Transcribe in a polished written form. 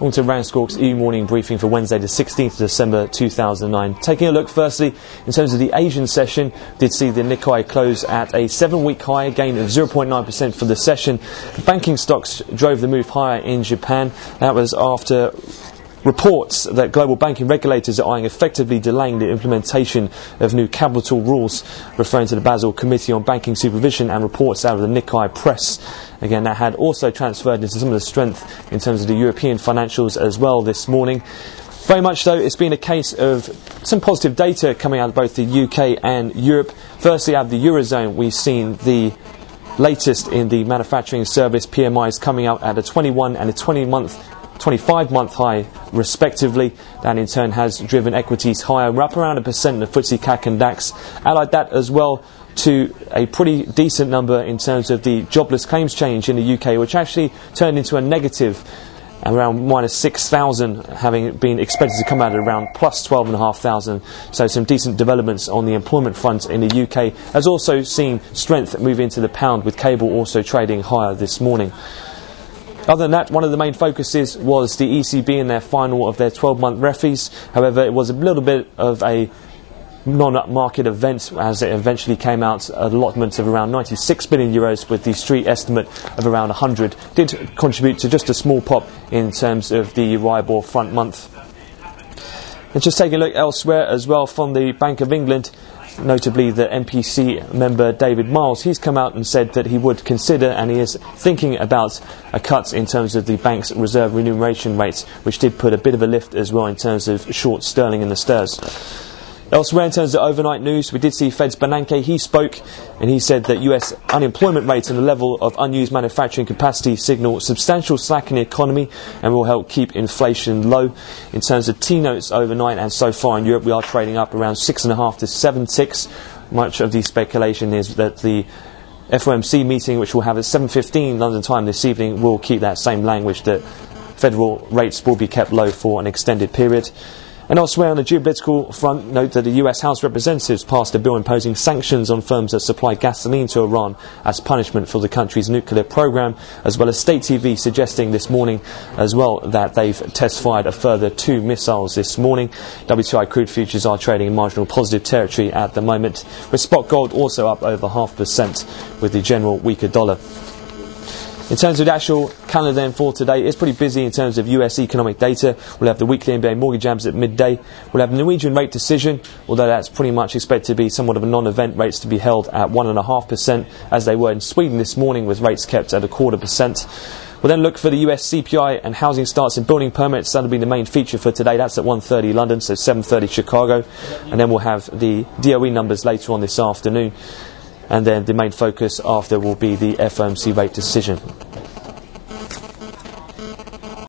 On to RANsquawk's e-morning briefing for Wednesday the 16th of December 2009. Taking a look firstly in terms of the Asian session, did see the Nikkei close at a 7-week high, a gain of 0.9% for the session. The banking stocks drove the move higher in Japan. That was after reports that global banking regulators are eyeing effectively delaying the implementation of new capital rules, referring to the Basel Committee on Banking Supervision and reports out of the Nikkei press. Again, that had also transferred into some of the strength in terms of the European financials as well this morning. Very much so, it's been a case of some positive data coming out of both the UK and Europe. Firstly, out of the Eurozone, we've seen the latest in the manufacturing service PMIs coming out at a 21 and a 25-month high respectively. That in turn has driven equities higher. We're up around 1% in the FTSE CAC and DAX. Allied that as well to a pretty decent number in terms of the jobless claims change in the UK, which actually turned into a negative, around minus 6,000, having been expected to come out at around plus 12,500. So some decent developments on the employment front in the UK. Has also seen strength move into the pound, with cable also trading higher this morning. Other than that, one of the main focuses was the ECB in their final of their 12-month refis. However, it was a little bit of a non-market event as it eventually came out an allotment of around 96 billion euros, with the street estimate of around 100. Did contribute to just a small pop in terms of the Euribor front month. And just taking a look elsewhere as well from the Bank of England, notably the MPC member David Miles, he's come out and said that he would consider, and he is thinking about, a cut in terms of the bank's reserve remuneration rates, which did put a bit of a lift as well in terms of short sterling in the stirs. Elsewhere in terms of overnight news, we did see Fed's Bernanke. He spoke and he said that US unemployment rates and the level of unused manufacturing capacity signal substantial slack in the economy and will help keep inflation low. In terms of T-notes overnight and so far in Europe, we are trading up around 6.5 to 7 ticks. Much of the speculation is that the FOMC meeting, which we'll have at 7:15 London time this evening, will keep that same language, that federal rates will be kept low for an extended period. And elsewhere on the geopolitical front, note that the US House Representatives passed a bill imposing sanctions on firms that supply gasoline to Iran as punishment for the country's nuclear program, as well as state TV suggesting this morning as well that they've test-fired a further 2 missiles this morning. WTI crude futures are trading in marginal positive territory at the moment, with spot gold also up over 0.5% with the general weaker dollar. In terms of the actual calendar then for today, it's pretty busy in terms of US economic data. We'll have the weekly NBA mortgage jams at midday. We'll have the Norwegian rate decision, although that's pretty much expected to be somewhat of a non-event. Rates to be held at 1.5%, as they were in Sweden this morning, with rates kept at 0.25%. We'll then look for the US CPI and housing starts and building permits. That'll be the main feature for today. That's at 1:30 London, so 7:30 Chicago. And then we'll have the DOE numbers later on this afternoon. And then the main focus after will be the FOMC rate decision.